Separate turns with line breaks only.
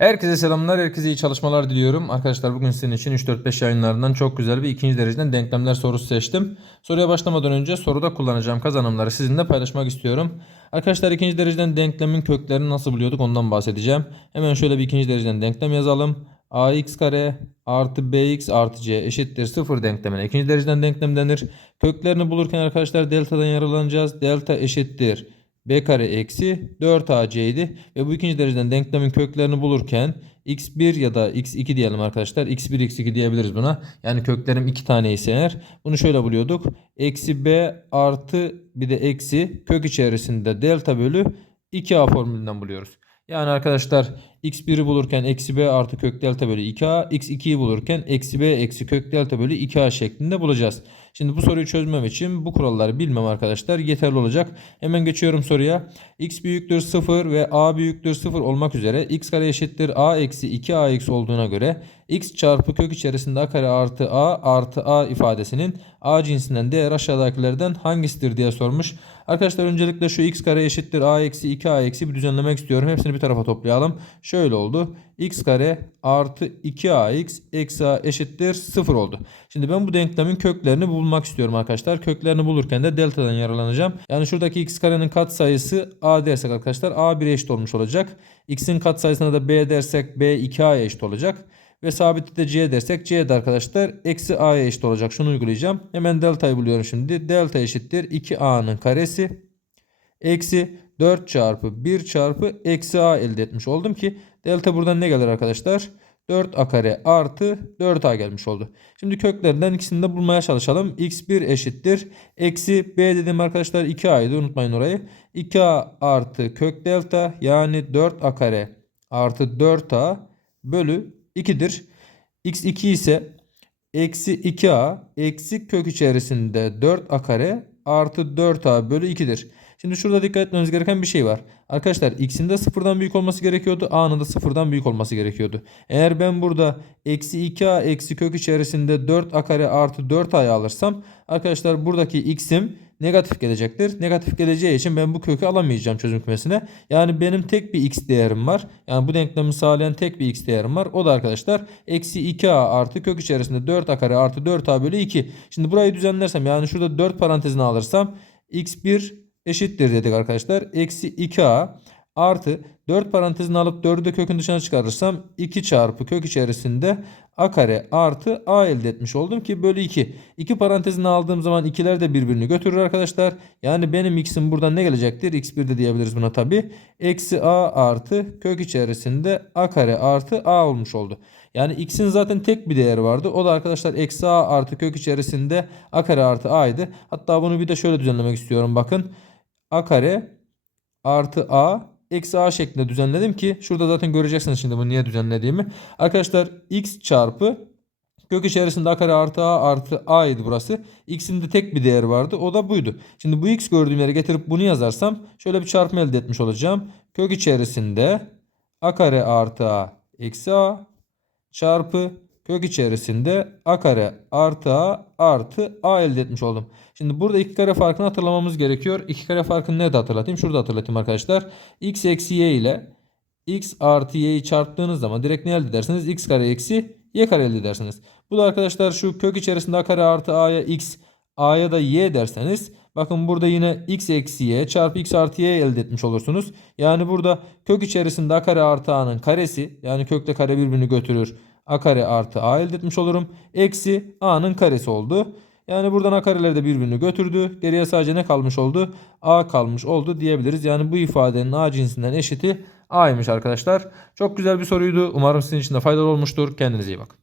Herkese selamlar, herkese iyi çalışmalar diliyorum. Arkadaşlar bugün sizin için 3-4-5 yayınlarından çok güzel bir ikinci dereceden denklemler sorusu seçtim. Soruya başlamadan önce soruda kullanacağım kazanımları sizinle paylaşmak istiyorum. Arkadaşlar ikinci dereceden denklemin köklerini nasıl buluyorduk ondan bahsedeceğim. Hemen şöyle bir ikinci dereceden denklem yazalım. ax kare artı bx artı c eşittir 0 denklemine ikinci dereceden denklem denir. Köklerini bulurken arkadaşlar delta'dan yararlanacağız. Delta eşittir b kare eksi 4ac idi. Ve bu ikinci dereceden denklemin köklerini bulurken x1 ya da x2 diyelim arkadaşlar. x1 x2 diyebiliriz buna. Yani köklerim 2 tane ise eğer. Bunu şöyle buluyorduk. Eksi b artı bir de eksi kök içerisinde delta bölü 2a formülünden buluyoruz. Yani arkadaşlar x1'i bulurken eksi b artı kök delta bölü 2a, x2'yi bulurken eksi b eksi kök delta bölü 2a şeklinde bulacağız. Şimdi bu soruyu çözmem için bu kuralları bilmem arkadaşlar yeterli olacak. Hemen geçiyorum soruya. x büyüktür 0 ve a büyüktür 0 olmak üzere x kare eşittir a eksi 2ax olduğuna göre x çarpı kök içerisinde a kare artı a artı a ifadesinin a cinsinden değer aşağıdakilerden hangisidir diye sormuş. Arkadaşlar öncelikle şu x kare eşittir a eksi 2a eksi bir düzenlemek istiyorum. Hepsini bir tarafa toplayalım. Şöyle oldu. x kare artı 2ax eksi a eşittir 0 oldu. Şimdi ben bu denklemin köklerini bulmak istiyorum arkadaşlar. Köklerini bulurken de delta'dan yararlanacağım. Yani şuradaki x karenin katsayısı a dersek arkadaşlar a 1'e eşit olmuş olacak. x'in katsayısına da b dersek b 2a'ya eşit olacak. Ve sabiti de c dersek c de arkadaşlar eksi a'ya eşit olacak. Şunu uygulayacağım. Hemen delta'yı buluyorum şimdi. Delta eşittir 2a'nın karesi eksi 4 çarpı 1 çarpı eksi a elde etmiş oldum ki delta buradan ne gelir arkadaşlar? 4a kare artı 4a gelmiş oldu. Şimdi köklerinden ikisini de bulmaya çalışalım. x1 eşittir. Eksi b dedim arkadaşlar 2a'ydı unutmayın orayı. 2a artı kök delta yani 4a kare artı 4a bölü 2'dir. x2 ise eksi 2a eksi kök içerisinde 4a kare artı 4a bölü 2'dir. Şimdi şurada dikkat etmemiz gereken bir şey var. Arkadaşlar x'in de sıfırdan büyük olması gerekiyordu. a'nın da sıfırdan büyük olması gerekiyordu. Eğer ben burada eksi 2a eksi kök içerisinde 4a kare artı 4a'yı alırsam arkadaşlar buradaki x'im negatif gelecektir. Negatif geleceği için ben bu kökü alamayacağım çözüm kümesine. Yani benim tek bir x değerim var. Yani bu denklemi sağlayan tek bir x değerim var. O da arkadaşlar eksi 2a artı kök içerisinde 4a kare artı 4a bölü 2. Şimdi burayı düzenlersem yani şurada 4 parantezini alırsam x1 eşittir dedik arkadaşlar. Eksi 2a artı 4 parantezini alıp 4'ü de kökün dışına çıkarırsam 2 çarpı kök içerisinde a kare artı a elde etmiş oldum ki bölü 2. 2 parantezini aldığım zaman ikiler de birbirini götürür arkadaşlar. Yani benim x'im buradan ne gelecektir? x1 de diyebiliriz buna tabi. Eksi a artı kök içerisinde a kare artı a olmuş oldu. Yani x'in zaten tek bir değeri vardı. O da arkadaşlar eksi a artı kök içerisinde a kare artı a idi. Hatta bunu bir de şöyle düzenlemek istiyorum bakın. A kare artı a eksi a şeklinde düzenledim ki şurada zaten göreceksiniz şimdi bunu niye düzenlediğimi. Arkadaşlar x çarpı kök içerisinde a kare artı a artı a idi burası. x'in de tek bir değeri vardı o da buydu. Şimdi bu x gördüğüm yere getirip bunu yazarsam şöyle bir çarpma elde etmiş olacağım. Kök içerisinde a kare artı a eksi a çarpı kök içerisinde a kare artı a artı a elde etmiş oldum. Şimdi burada iki kare farkını hatırlamamız gerekiyor. İki kare farkını nerede hatırlatayım? Şurada hatırlatayım arkadaşlar. x eksi y ile x artı y'yi çarptığınız zaman direkt ne elde edersiniz? x kare eksi y kare elde edersiniz. Bu da arkadaşlar şu kök içerisinde a kare artı a'ya x a'ya da y derseniz bakın burada yine x eksi y çarpı x artı y elde etmiş olursunuz. Yani burada kök içerisinde a kare artı a'nın karesi yani kökle kare birbirini götürür a kare artı a elde etmiş olurum. Eksi a'nın karesi oldu. Yani buradan a kareleri de birbirini götürdü. Geriye sadece ne kalmış oldu? a kalmış oldu diyebiliriz. Yani bu ifadenin a cinsinden eşiti a'ymış arkadaşlar. Çok güzel bir soruydu. Umarım sizin için de faydalı olmuştur. Kendinize iyi bakın.